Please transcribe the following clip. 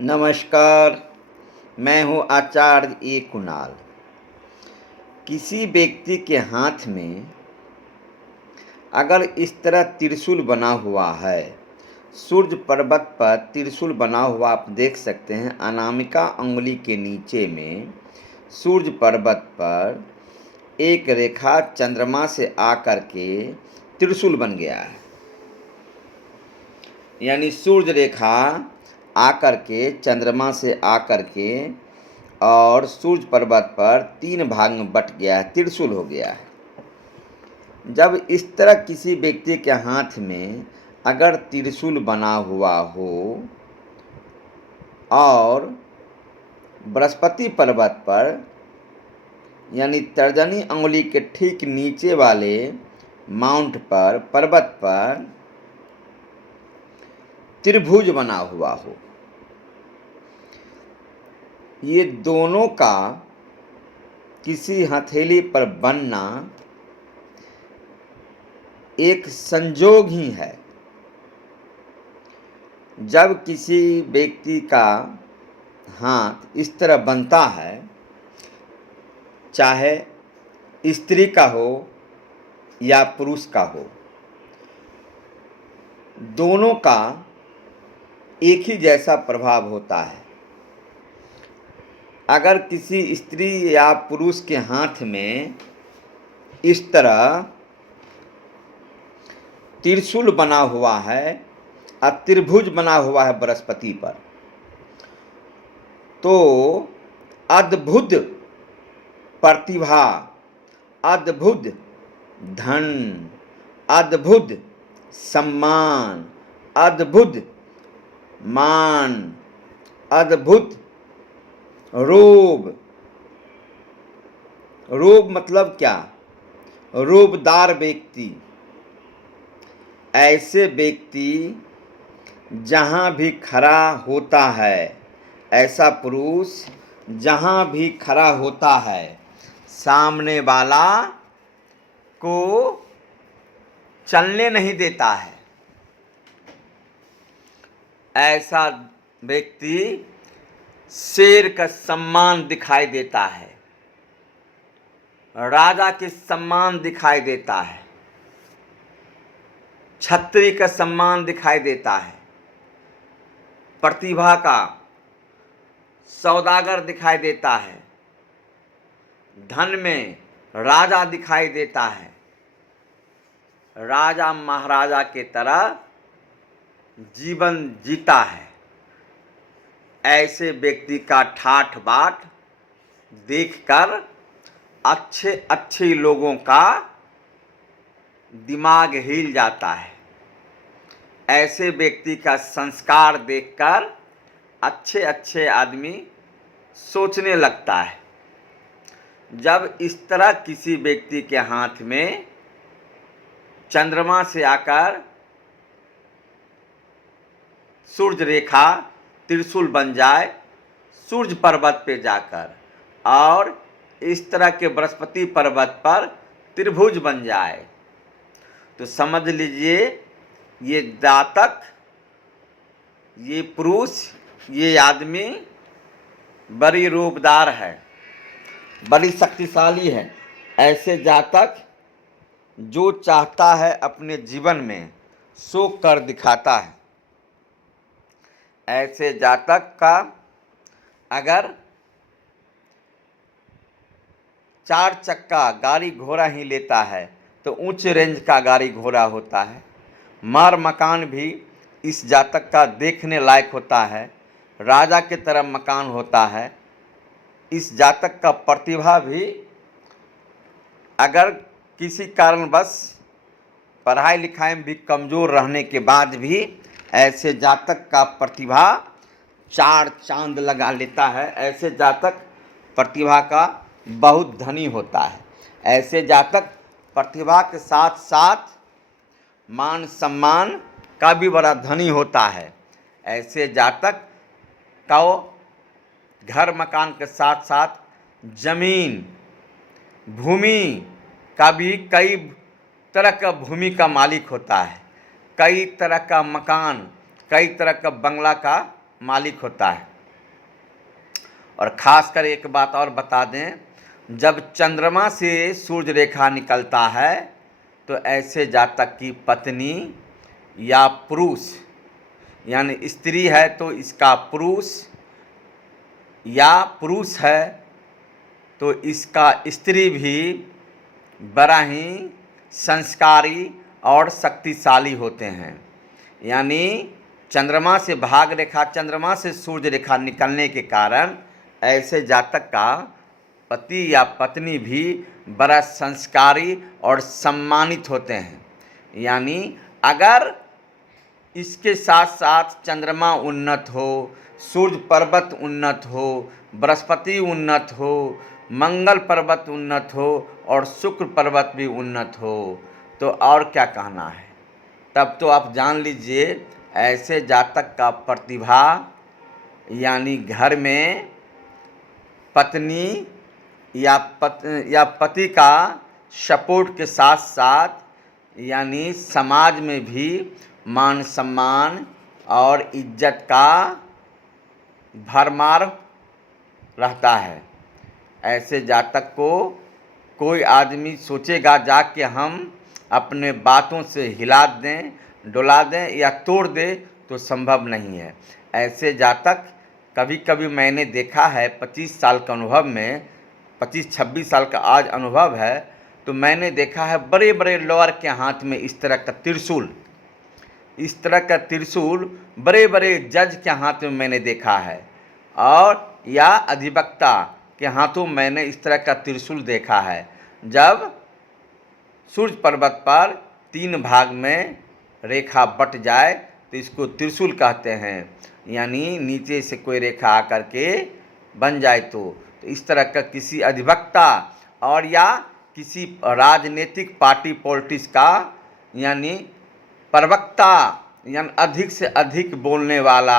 नमस्कार। मैं हूँ आचार्य कुणाल। किसी व्यक्ति के हाथ में अगर इस तरह त्रिशूल बना हुआ है, सूर्य पर्वत पर त्रिशूल बना हुआ आप देख सकते हैं। अनामिका अंगुली के नीचे में सूर्य पर्वत पर एक रेखा चंद्रमा से आकर के त्रिशूल बन गया है। यानी सूर्य रेखा आकर के चंद्रमा से आकर के और सूर्य पर्वत पर 3 भाग में बट गया है, त्रिशूल हो गया है। जब इस तरह किसी व्यक्ति के हाथ में अगर त्रिशूल बना हुआ हो और बृहस्पति पर्वत पर यानी तर्जनी अंगुली के ठीक नीचे वाले माउंट पर पर्वत पर त्रिभुज बना हुआ हो, ये दोनों का किसी हथेली पर बनना एक संयोग ही है। जब किसी व्यक्ति का हाथ इस तरह बनता है, चाहे स्त्री का हो या पुरुष का हो, दोनों का एक ही जैसा प्रभाव होता है। अगर किसी स्त्री या पुरुष के हाथ में इस तरह त्रिशूल बना हुआ है और त्रिभुज बना हुआ है बृहस्पति पर, तो अद्भुत प्रतिभा, अद्भुत धन, अद्भुत सम्मान, अद्भुत मान, अद्भुत रोब। रोब मतलब क्या? रोबदार व्यक्ति। ऐसे व्यक्ति जहाँ भी खड़ा होता है, ऐसा पुरुष जहाँ भी खड़ा होता है, सामने वाला को चलने नहीं देता है। ऐसा व्यक्ति शेर का सम्मान दिखाई देता है, राजा के सम्मान दिखाई देता है, छत्री का सम्मान दिखाई देता है, प्रतिभा का सौदागर दिखाई देता है, धन में राजा दिखाई देता है, राजा महाराजा के तरह जीवन जीता है। ऐसे व्यक्ति का ठाठ बाट देखकर अच्छे अच्छे लोगों का दिमाग हिल जाता है। ऐसे व्यक्ति का संस्कार देखकर अच्छे अच्छे आदमी सोचने लगता है। जब इस तरह किसी व्यक्ति के हाथ में चंद्रमा से आकर सूर्य रेखा त्रिशूल बन जाए सूर्य पर्वत पे जाकर, और इस तरह के बृहस्पति पर्वत पर त्रिभुज बन जाए, तो समझ लीजिए ये जातक, ये पुरुष, ये आदमी बड़ी रूपदार है, बड़ी शक्तिशाली है। ऐसे जातक जो चाहता है अपने जीवन में सो कर दिखाता है। ऐसे जातक का अगर 4 चक्का गाड़ी घोड़ा ही लेता है तो उच्च रेंज का गाड़ी घोड़ा होता है। मार मकान भी इस जातक का देखने लायक होता है, राजा के तरह मकान होता है। इस जातक का प्रतिभा भी अगर किसी कारणवश पढ़ाई लिखाई में भी कमज़ोर रहने के बाद भी ऐसे जातक का प्रतिभा 4 चांद लगा लेता है। ऐसे जातक प्रतिभा का बहुत धनी होता है। ऐसे जातक प्रतिभा के साथ साथ मान सम्मान का भी बड़ा धनी होता है। ऐसे जातक का घर मकान के साथ साथ जमीन भूमि का भी कई तरह का भूमि का मालिक होता है, कई तरह का मकान, कई तरह का बंगला का मालिक होता है। और खासकर एक बात और बता दें, जब चंद्रमा से सूर्य रेखा निकलता है तो ऐसे जातक की पत्नी या पुरुष, यानी स्त्री है तो इसका पुरुष, या पुरुष है तो इसका स्त्री भी बड़ा ही संस्कारी और शक्तिशाली होते हैं। यानी चंद्रमा से भाग रेखा, चंद्रमा से सूर्य रेखा निकलने के कारण ऐसे जातक का पति या पत्नी भी बड़ा संस्कारी और सम्मानित होते हैं। यानी अगर इसके साथ साथ चंद्रमा उन्नत हो, सूर्य पर्वत उन्नत हो, बृहस्पति उन्नत हो, मंगल पर्वत उन्नत हो और शुक्र पर्वत भी उन्नत हो, तो और क्या कहना है। तब तो आप जान लीजिए ऐसे जातक का प्रतिभा, यानी घर में पत्नी या पति का सपोर्ट के साथ साथ यानी समाज में भी मान सम्मान और इज्जत का भरमार रहता है। ऐसे जातक को कोई आदमी सोचेगा जाके हम अपने बातों से हिला दें, डुला दें या तोड़ दें, तो संभव नहीं है। ऐसे जातक कभी कभी मैंने देखा है, 25 साल के अनुभव में, 25-26 साल का आज अनुभव है, तो मैंने देखा है बड़े बड़े लॉयर के हाथ में इस तरह का त्रिशूल, इस तरह का त्रिशूल बड़े बड़े जज के हाथ में मैंने देखा है, और या अधिवक्ता के हाथों मैंने इस तरह का त्रिशूल देखा है। जब सूर्य पर्वत पर 3 भाग में रेखा बट जाए तो इसको त्रिशूल कहते हैं। यानी नीचे से कोई रेखा आकर के बन जाए तो इस तरह का किसी अधिवक्ता और या किसी राजनीतिक पार्टी पॉलिटिक्स का यानी प्रवक्ता, यानी अधिक से अधिक बोलने वाला